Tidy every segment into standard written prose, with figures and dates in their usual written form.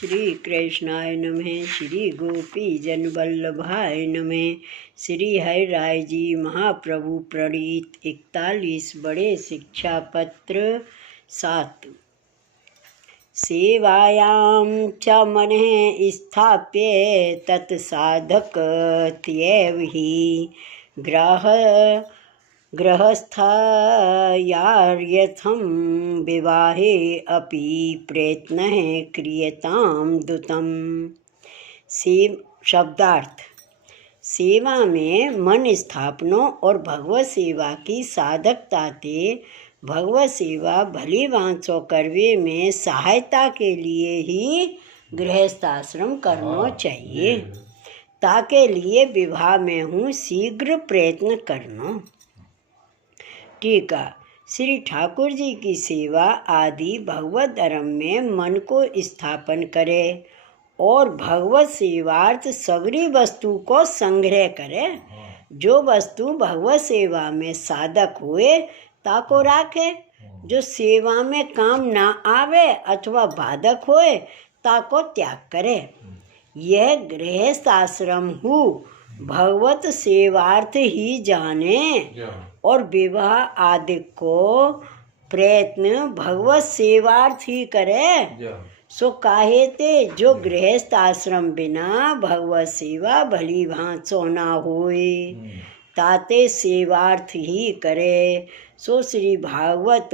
श्री कृष्णाय नमः। श्री गोपी जन वल्लभाय नमः। श्री हरि राय जी महाप्रभु प्रणीत 41 बड़े शिक्षा पत्र 7। सेवायां च मनः स्थाप्य तत्साधक त्यैव हि गृहस्थायार्यथं विवाहे अपि प्रयत्नः क्रियतां दुतं। शब्दार्थ: सेवा में मन स्थापनो और भगवत सेवा की साधकता ते भगवत सेवा भली भांति करवे में सहायता के लिए ही गृहस्थाश्रम करना चाहिए। ताके लिए विवाह में हूँ शीघ्र प्रयत्न करना। टीका: श्री ठाकुर जी की सेवा आदि भगवत धर्म में मन को स्थापन करे और भगवत सेवार्थ सगरी वस्तु को संग्रह करे। जो वस्तु भगवत सेवा में साधक हुए ताको राखे, जो सेवा में काम ना आवे अथवा बाधक होए ताको त्याग करे। यह गृहस्थ आश्रम हु भगवत सेवार्थ ही जाने और विवाह आदि को प्रयत्न भगवत सेवार्थ ही करे। सो काहे ते जो गृहस्थ आश्रम बिना भगवत सेवा भली भांति ना होए ताते सेवार्थ ही करे। सो श्री भागवत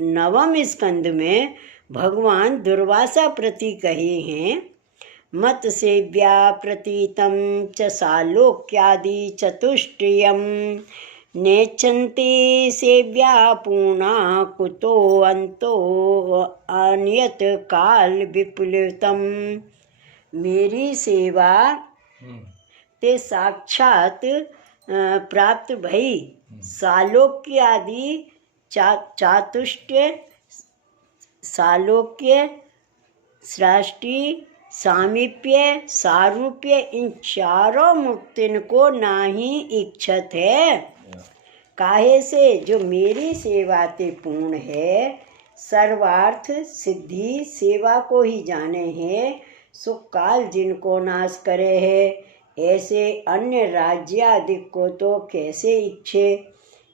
नवम स्कंद में भगवान दुर्वासा प्रति कहे हैं, मत सेव्या प्रतीतम च सालोक्यादि चतुष्टयम् नेच्छन्ति सेव्या पूर्णा कुतो अंतो अनियत काल विपुलतम। मेरी सेवा ते साक्षात प्राप्त भई सालोक्य आदि चातुष्टय, सालोक्य, सृष्टि, सामीप्य, सारूप्य, इन चारों मुक्तिन को नाही इच्छत है। काहे से जो मेरी सेवा ते पूर्ण है, सर्वार्थ सिद्धि सेवा को ही जाने हैं, सुख काल जिनको नाश करे है, ऐसे अन्य राज्य आदि को तो कैसे इच्छे।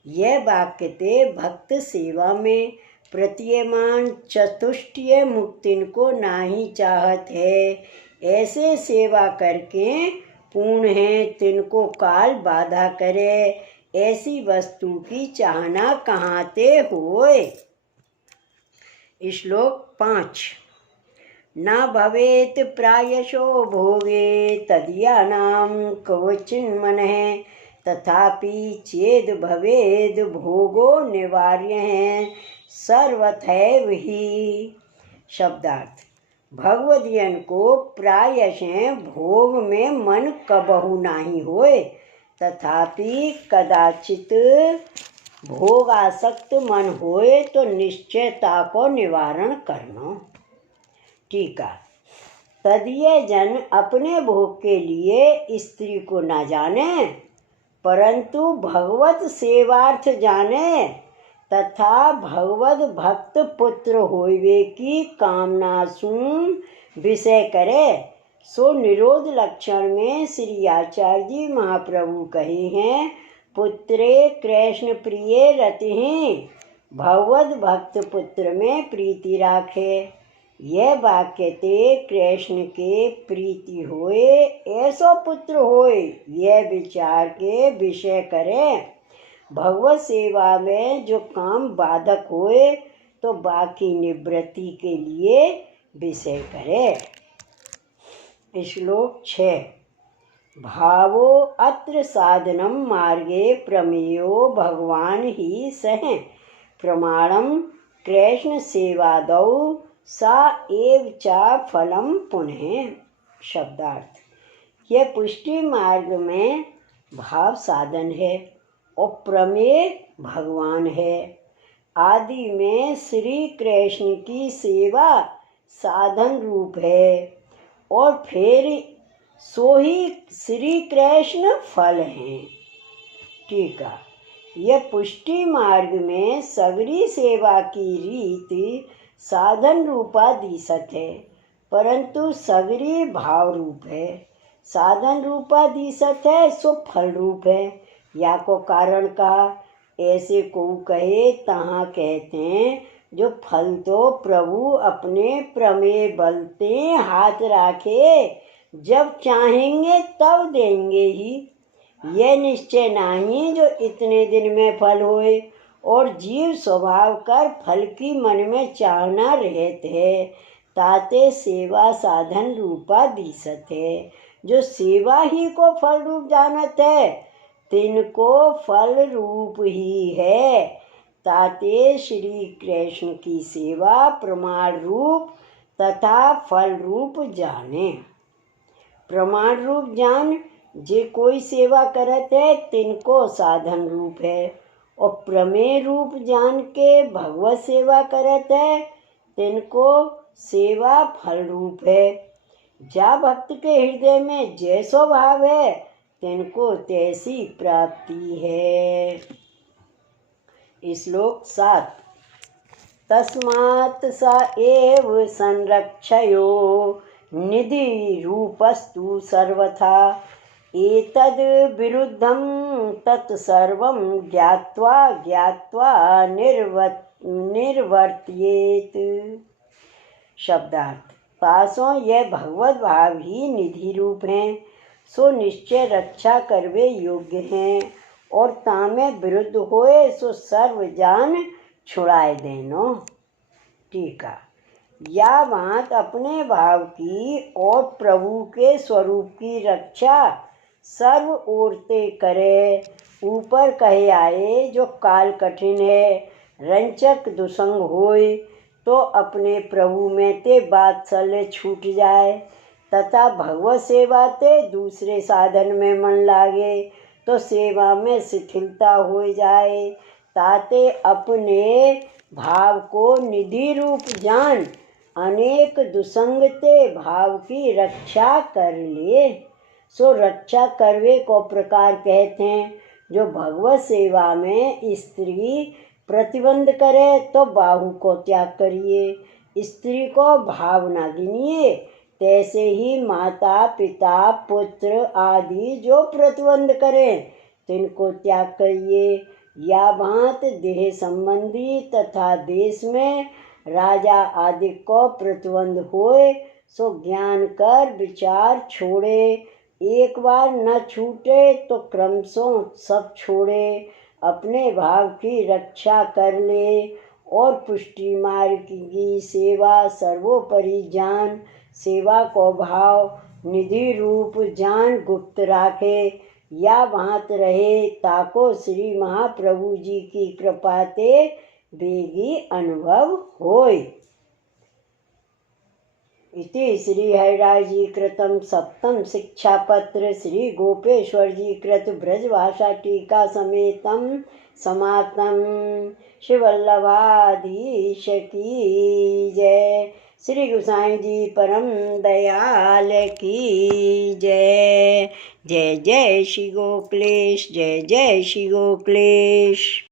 यह वाक्य ते भक्त सेवा में प्रतीयमान चतुष्टय मुक्तिन को नाही चाहत है। ऐसे सेवा करके पूर्ण है तिनको काल बाधा करे, ऐसी वस्तु की चाहना कहाँ ते होए। श्लोक 5। न भवेत प्रायशो भोगे तदीयानां क्वचिन् मनः तथापि चेद भवेद भोगो निवार्य सर्वथैव ही। शब्दार्थ: भगवदियन को प्रायश भोग में मन कबहु नाही होए, तथापि कदाचित भोगासक्त मन होए तो निश्चयता को निवारण करना। टीका: तदीय जन अपने भोग के लिए स्त्री को ना जाने परंतु भगवत सेवार्थ जाने तथा भगवत भक्त पुत्र होइवे की कामना सुन विषय करे। सो निरोध लक्षण में श्री आचार्य जी महाप्रभु कहे हैं, पुत्रे कृष्ण प्रिय रतिहि, भगवत भक्त पुत्र में प्रीति राखे। यह वाक्य ते कृष्ण के प्रीति होए ऐसो पुत्र होए, यह विचार के विषय करे। भगवत सेवा में जो काम बाधक होए तो बाकी निवृत्ति के लिए विषय करे। श्लोक 6। भावो अत्र साधनम मार्गे प्रमेयो भगवान ही सह प्रमाणम कृष्ण सेवादौ सा एव चा फलम पुनः। शब्दार्थ: यह पुष्टि मार्ग में भाव साधन है और प्रमेय भगवान है। आदि में श्री कृष्ण की सेवा साधन रूप है और फिर सो ही श्री कृष्ण फल हैं। टीका: यह पुष्टि मार्ग में सगरी सेवा की रीति साधन रूपा दिसत है परंतु सगरी भाव रूप है। साधन रूपा दिसत है सो फल रूप है। या को कारण कहा, ऐसे को कहे तहाँ कहते हैं, जो फल तो प्रभु अपने प्रमेय बलते हाथ राखे, जब चाहेंगे तब देंगे ही। यह निश्चय नहीं जो इतने दिन में फल होए, और जीव स्वभाव कर फल की मन में चाहना रहते है। ताते सेवा साधन रूपा दिसत है। जो सेवा ही को फल रूप जानत है, तिनको फल रूप ही है। ताते श्री कृष्ण की सेवा प्रमाण रूप तथा फल रूप जाने। प्रमाण रूप जान जे कोई सेवा करत है, तिनको साधन रूप है। और प्रमेय रूप जान के भगवत सेवा करत है, तिनको सेवा फल रूप है। जा भक्त के हृदय में जैसो भाव है, तिनको तैसी प्राप्ति है। श्लोक 7। तस्मात् स एव संरक्षयो निधि रूपस्तु सर्वथा। एतद् विरुद्धं तत्सर्वं ज्ञात्वा ज्ञात्वा निर्वर्त्येत। शब्दार्थ। पासों यह भगवत भाव ही निधि रूप हैं, सो निश्चय रक्षा करवे योग्य हैं। और तामे विरुद्ध होए सो सर्व जान छुड़ाए देनो। टीका। या बात अपने भाव की और प्रभु के स्वरूप की रक्षा सर्व ओरते करे। ऊपर कहे आए, जो काल कठिन है, रंचक दुसंग होए, तो अपने प्रभु में ते बात्सल्य छूट जाए, तथा भगवत सेवा ते दूसरे साधन में मन लागे, तो सेवा में शिथिलता हो जाए। ताते अपने भाव को निधि रूप जान अनेक दुसंगते भाव की रक्षा कर ले। सो रक्षा करवे को प्रकार कहते हैं। जो भगवत सेवा में स्त्री प्रतिबंध करे, तो बाहु को त्याग करिए। स्त्री को भाव न गिनिए। तैसे ही माता पिता पुत्र आदि जो प्रतिबंध करें, तिनको त्याग करिए। या भांत देह संबंधी तथा देश में राजा आदि को प्रतिबंध होए, सो ज्ञान कर विचार छोड़े। एक बार न छूटे तो क्रमशः सब छोड़े। अपने भाव की रक्षा कर ले, और पुष्टि मार्ग की सेवा सर्वोपरि जान। सेवा को भाव निधि रूप जान गुप्त राखे। या भांत रहे, ताको श्री महाप्रभु जी की कृपा ते बेगी अनुभव होय। इति श्री हरिराय जी कृतं सप्तम शिक्षापत्र श्री गोपेश्वर जी कृत ब्रजभाषा टीका समेतम समाप्तम। श्री वल्लभाधीश की जय। श्री गोसाई जी परम दयाल की जय। जय जय श्री गोकुलेश, जय जय श्री गोकुलेश।